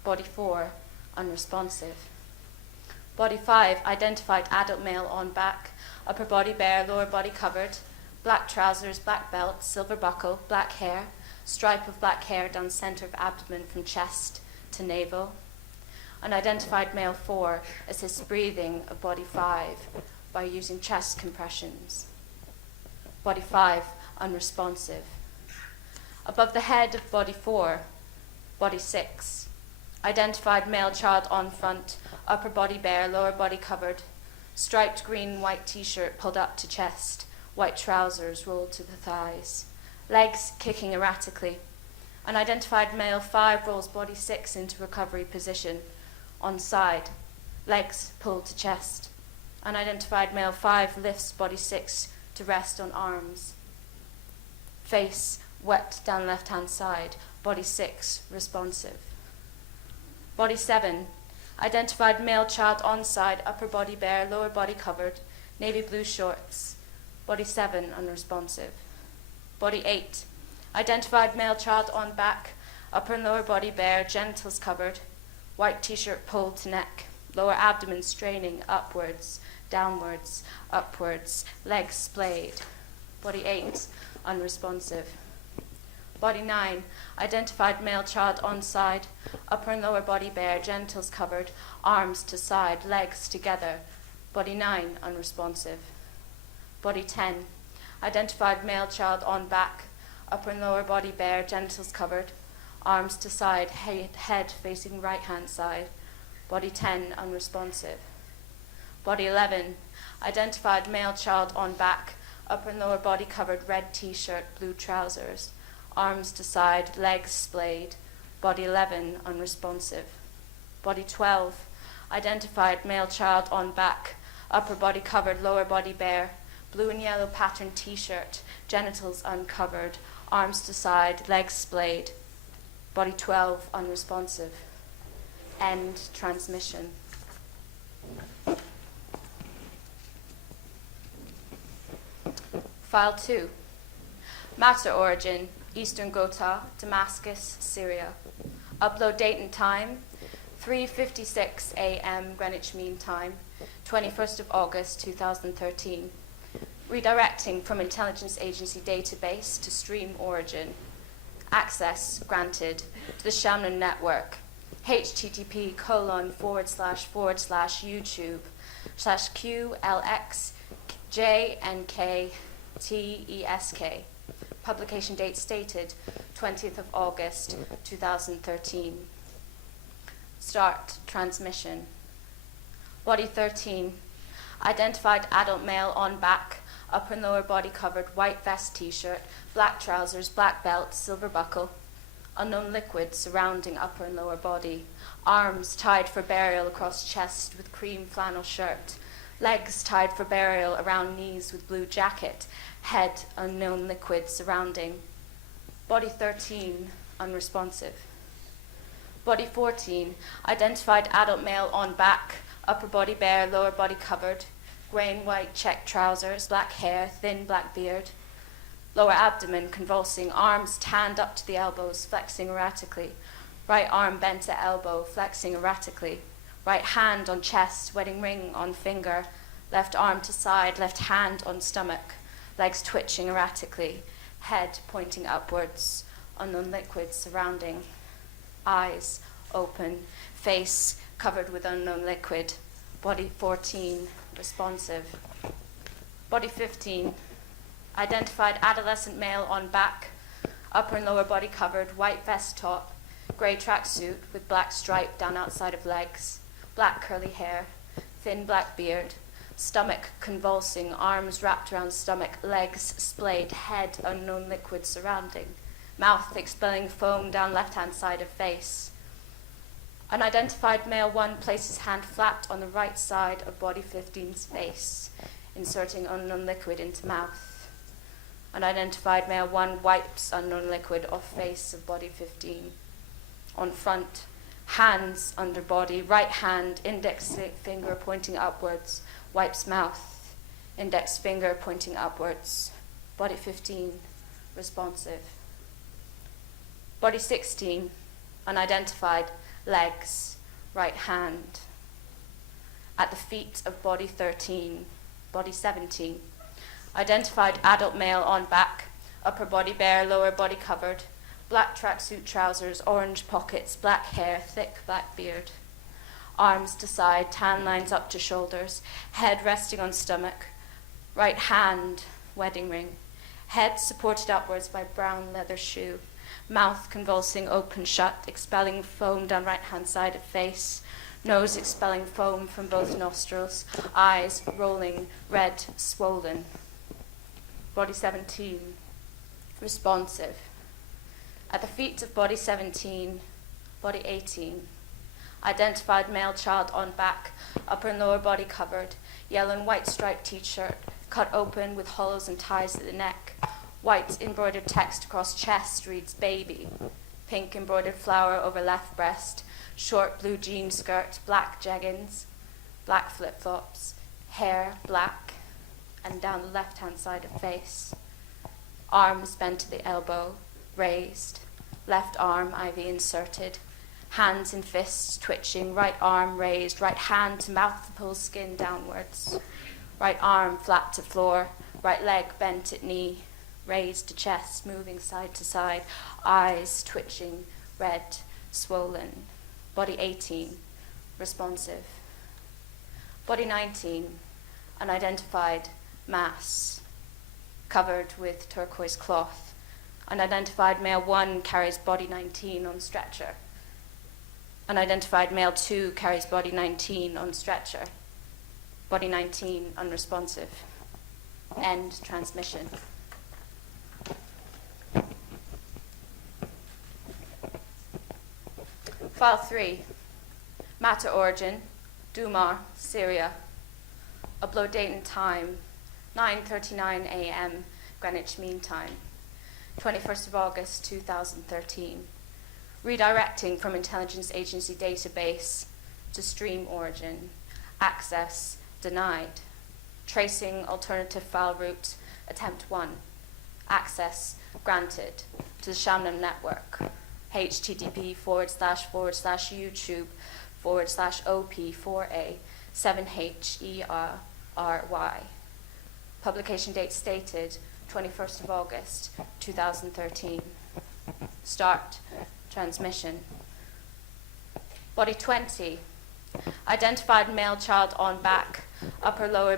Body 4, unresponsive. Body 5, identified adult male on back, upper body bare, lower body covered, black trousers, black belt, silver buckle, black hair, stripe of black hair down center of abdomen from chest to navel. Unidentified male 4 assists breathing of body 5 by using chest compressions. Body 5, unresponsive. Above the head of body 4, body 6. Identified male child on front, upper body bare, lower body covered, striped green white t-shirt pulled up to chest, white trousers rolled to the thighs, legs kicking erratically. Unidentified male 5 rolls body 6 into recovery position, on side, legs pulled to chest. Unidentified male 5 lifts body 6 to rest on arms. Face wet down left hand side, body 6 responsive. Body 7, identified male child on side, upper body bare, lower body covered, navy blue shorts. Body 7 unresponsive. Body 8, identified male child on back, upper and lower body bare, genitals covered, white t-shirt pulled to neck, lower abdomen straining upwards, downwards, upwards, legs splayed. Body 8, unresponsive. Body 9, identified male child on side, upper and lower body bare, genitals covered, arms to side, legs together. Body 9, unresponsive. Body 10, identified male child on back, upper and lower body bare, genitals covered, arms to side, head facing right hand side. Body 10, unresponsive. Body 11, identified male child on back, upper and lower body covered, red t-shirt, blue trousers, arms to side, legs splayed. Body 11, unresponsive. Body 12, identified male child on back, upper body covered, lower body bare, blue and yellow patterned t-shirt, genitals uncovered, arms to side, legs splayed. Body 12, unresponsive. End transmission. File 2. Matter origin, Eastern Ghouta, Damascus, Syria. Upload date and time, 3:56 a.m. Greenwich Mean Time, 21st of August 2013. Redirecting from Intelligence Agency database to stream origin. Access granted to the Shamnon network. http://QLXJNKTESK. Publication date stated 20th of August 2013. Start transmission. Body 13. Identified adult male on back, upper and lower body covered, white vest t-shirt, black trousers, black belt, silver buckle. Unknown liquid surrounding upper and lower body. Arms tied for burial across chest with cream flannel shirt. Legs tied for burial around knees with blue jacket. Head, unknown liquid surrounding. Body 13, unresponsive. Body 14, identified adult male on back, upper body bare, lower body covered, grey and white check trousers, black hair, thin black beard. Lower abdomen convulsing, arms tanned up to the elbows, flexing erratically. Right arm bent at elbow, flexing erratically. Right hand on chest, wedding ring on finger. Left arm to side, left hand on stomach. Legs twitching erratically. Head pointing upwards. Unknown liquid surrounding. Eyes open. Face covered with unknown liquid. Body 14, responsive. Body 15, identified adolescent male on back, upper and lower body covered, white vest top, grey tracksuit with black stripe down outside of legs, black curly hair, thin black beard, stomach convulsing, arms wrapped around stomach, legs splayed, head unknown liquid surrounding, mouth expelling foam down left-hand side of face. Unidentified male 1 places hand flat on the right side of body 15's face, inserting unknown liquid into mouth. Unidentified male 1 wipes unknown liquid off face of body 15. On front, hands under body, right hand, index finger pointing upwards, wipes mouth, index finger pointing upwards. Body 15, responsive. Body 16, unidentified, legs, right hand. At the feet of body 13, body 17. Identified adult male on back, upper body bare, lower body covered, black tracksuit trousers, orange pockets, black hair, thick black beard. Arms to side, tan lines up to shoulders, head resting on stomach, right hand, wedding ring, head supported upwards by brown leather shoe. Mouth convulsing open shut, expelling foam down right-hand side of face. Nose expelling foam from both nostrils. Eyes rolling, red, swollen. Body 17, responsive. At the feet of body 17, body 18. Identified male child on back, upper and lower body covered. Yellow and white striped t-shirt, cut open with hollows and ties at the neck. White embroidered text across chest reads baby. Pink embroidered flower over left breast. Short blue jean skirt, black jeggings, black flip-flops. Hair black and down the left-hand side of face. Arms bent to the elbow, raised. left arm IV inserted, hands and fists twitching, right arm raised, right hand to mouth to pull skin downwards, right arm flat to floor, right leg bent at knee, raised to chest, moving side to side, eyes twitching, red, swollen, body 18, responsive, body 19, unidentified mass, covered with turquoise cloth, unidentified male 1 carries body 19 on stretcher, unidentified male 2 carries body 19 on stretcher, body 19 unresponsive, end transmission. File 3, matter origin, Dumar, Syria. Upload date and time, 9:39 a.m. Greenwich Mean Time, 21st of August 2013. Redirecting from intelligence agency database to stream origin, access denied. Tracing alternative file route, attempt 1. Access granted to the Shamnam network. http://youtube/op4a 7HERRY. Publication date stated 21st of August 2013. Start transmission. Body 20. Identified male child on back, upper and lower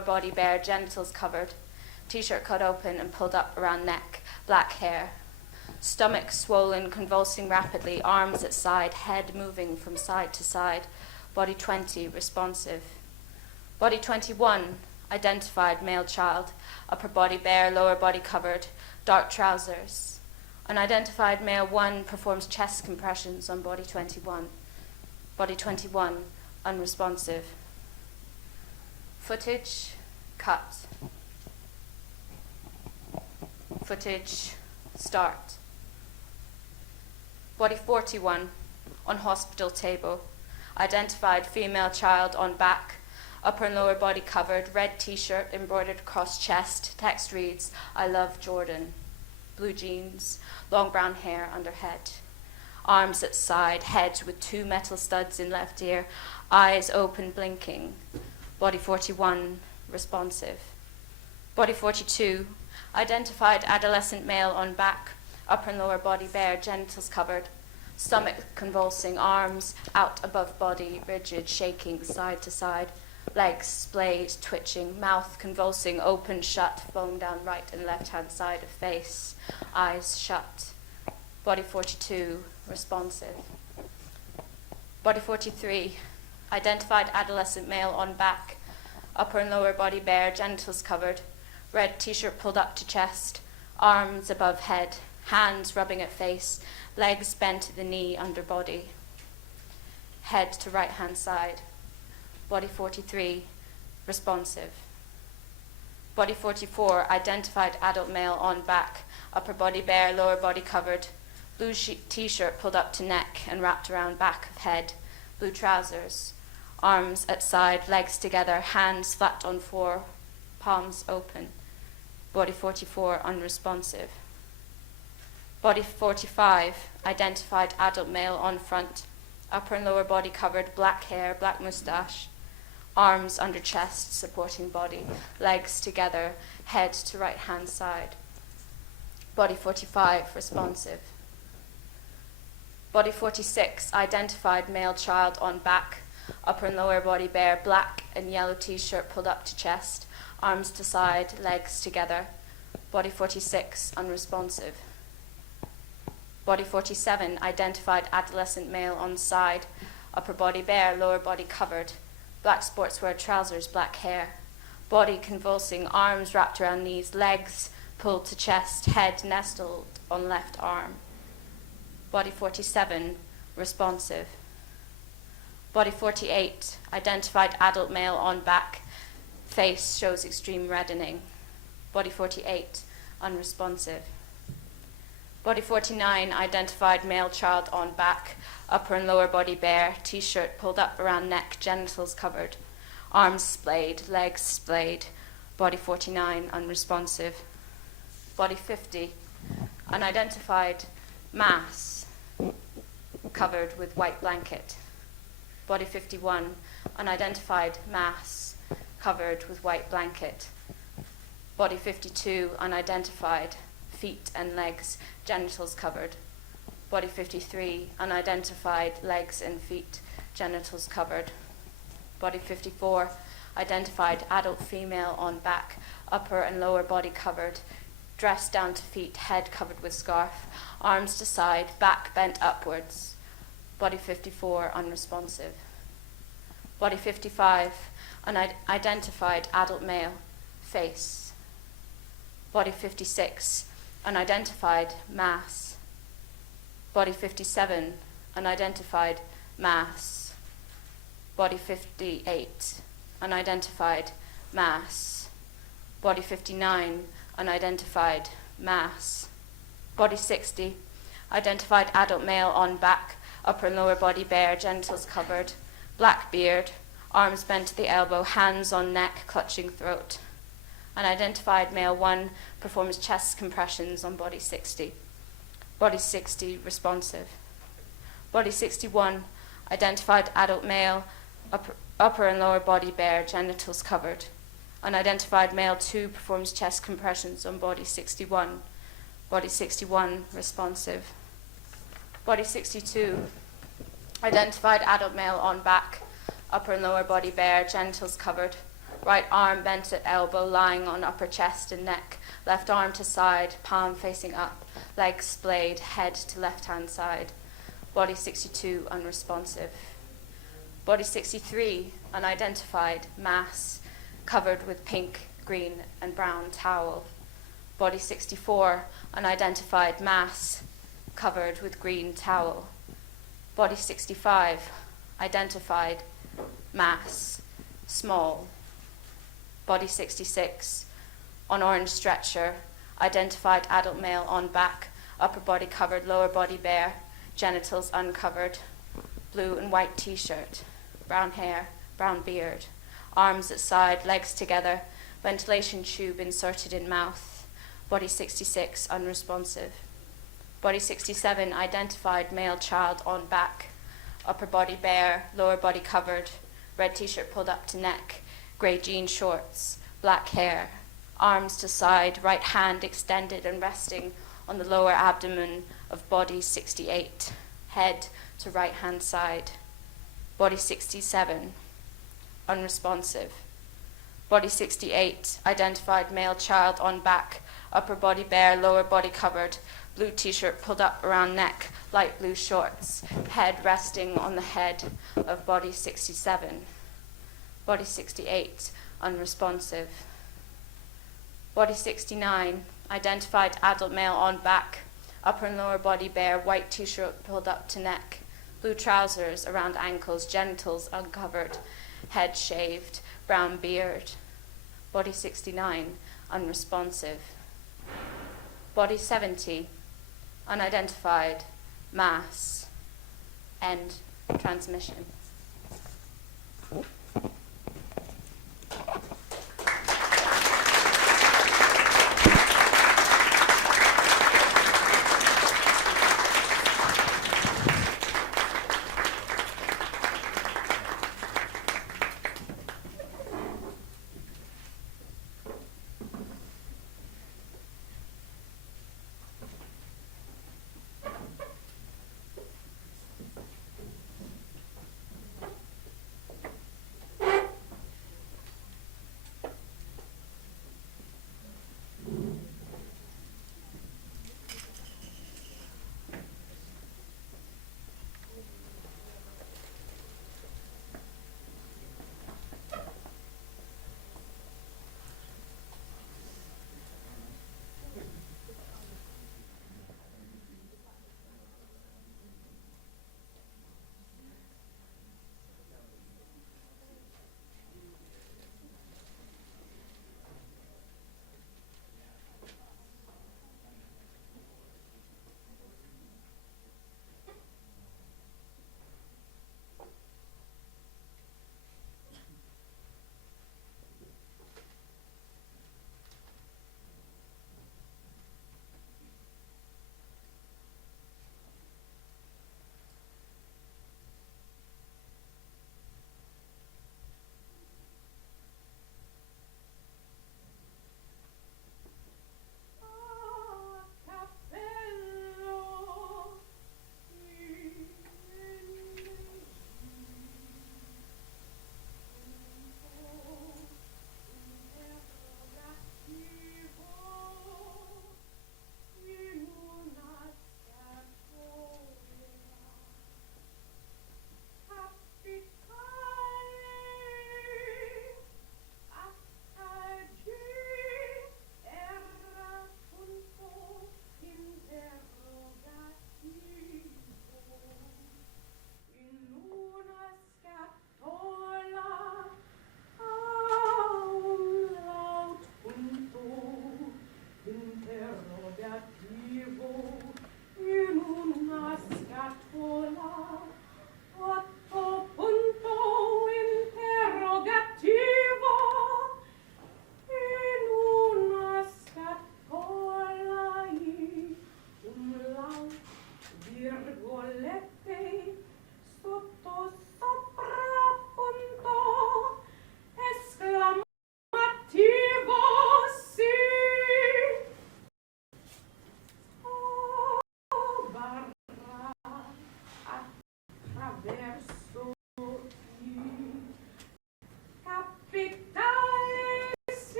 body bare, genitals covered, t-shirt cut open and pulled up around neck, black hair. Stomach swollen, convulsing rapidly, arms at side, head moving from side to side. Body 20, responsive. Body 21, identified male child, upper body bare, lower body covered, dark trousers. Unidentified male 1 performs chest compressions on body 21. Body 21, unresponsive. Footage, cut. Footage, start. Body 41, on hospital table. Identified female child on back, upper and lower body covered, red t-shirt embroidered across chest. Text reads, I love Jordan. Blue jeans, long brown hair under head. Arms at side, head with 2 metal studs in left ear, eyes open blinking. Body 41, responsive. Body 42, identified adolescent male on back, upper and lower body bare, genitals covered, stomach convulsing, arms out above body, rigid, shaking side to side, legs splayed, twitching, mouth convulsing, open, shut, foam down right and left-hand side of face, eyes shut. Body 42, responsive. Body 43, identified adolescent male on back, upper and lower body bare, genitals covered, red t-shirt pulled up to chest, arms above head, hands rubbing at face, legs bent at the knee under body, head to right-hand side. Body 43, responsive. Body 44, identified adult male on back, upper body bare, lower body covered, blue t-shirt pulled up to neck and wrapped around back of head, blue trousers, arms at side, legs together, hands flat on floor, palms open. Body 44, unresponsive. Body 45, identified adult male on front, upper and lower body covered, black hair, black moustache, arms under chest supporting body, legs together, head to right hand side. Body 45, responsive. Body 46, identified male child on back, upper and lower body bare, black and yellow t-shirt pulled up to chest, arms to side, legs together. Body 46, unresponsive. Body 47, identified adolescent male on side, upper body bare, lower body covered, black sportswear trousers, black hair, body convulsing, arms wrapped around knees, legs pulled to chest, head nestled on left arm. Body 47, responsive. Body 48, identified adult male on back, face shows extreme reddening. Body 48, unresponsive. Body 49, identified male child on back, upper and lower body bare, t-shirt pulled up around neck, genitals covered, arms splayed, legs splayed. Body 49, unresponsive. Body 50, unidentified mass covered with white blanket. Body 51, unidentified mass covered with white blanket. Body 52, unidentified, feet and legs, genitals covered. Body 53, unidentified, legs and feet, genitals covered. Body 54, identified, adult female on back, upper and lower body covered, dress down to feet, head covered with scarf, arms to side, back bent upwards. Body 54, unresponsive. Body 55, unidentified, adult male, face. Body 56, unidentified, mass. Body 57, unidentified, mass. Body 58, unidentified, mass. Body 59, unidentified, mass. Body 60, identified adult male on back, upper and lower body bare, genitals covered, black beard, arms bent to the elbow, hands on neck, clutching throat. Unidentified male 1 performs chest compressions on body 60. Body 60, responsive. Body 61, identified adult male, upper and lower body bare, genitals covered. Unidentified male 2 performs chest compressions on body 61. Body 61, responsive. Body 62, identified adult male on back, upper and lower body bare, genitals covered. Right arm bent at elbow, lying on upper chest and neck. Left arm to side, palm facing up, legs splayed, head to left-hand side. Body 62, unresponsive. Body 63, unidentified, mass, covered with pink, green, and brown towel. Body 64, unidentified, mass, covered with green towel. Body 65, identified, mass, small. Body 66, on orange stretcher, identified adult male on back, upper body covered, lower body bare, genitals uncovered, blue and white t-shirt, brown hair, brown beard, arms at side, legs together, ventilation tube inserted in mouth. Body 66, unresponsive. Body 67, identified male child on back, upper body bare, lower body covered, red t-shirt pulled up to neck, grey jean shorts, black hair, arms to side, right hand extended and resting on the lower abdomen of body 68, head to right hand side. Body 67, unresponsive. Body 68, identified male child on back, upper body bare, lower body covered, blue t-shirt pulled up around neck, light blue shorts, head resting on the head of body 67. Body 68, unresponsive. Body 69, identified adult male on back, upper and lower body bare, white t-shirt pulled up to neck, blue trousers around ankles, genitals uncovered, head shaved, brown beard. Body 69, unresponsive. Body 70, unidentified, mass, end transmission.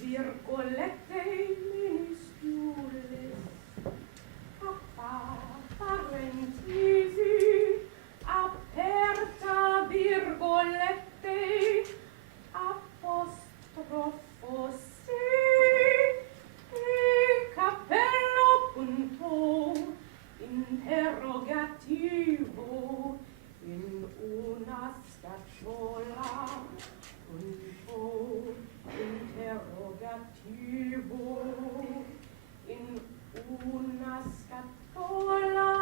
virgolette minuscules, parentesi, aperta virgolette, apostrofo si, e cappello punto, interrogativo, in una scatola, punto, interrogativo, in una scatola,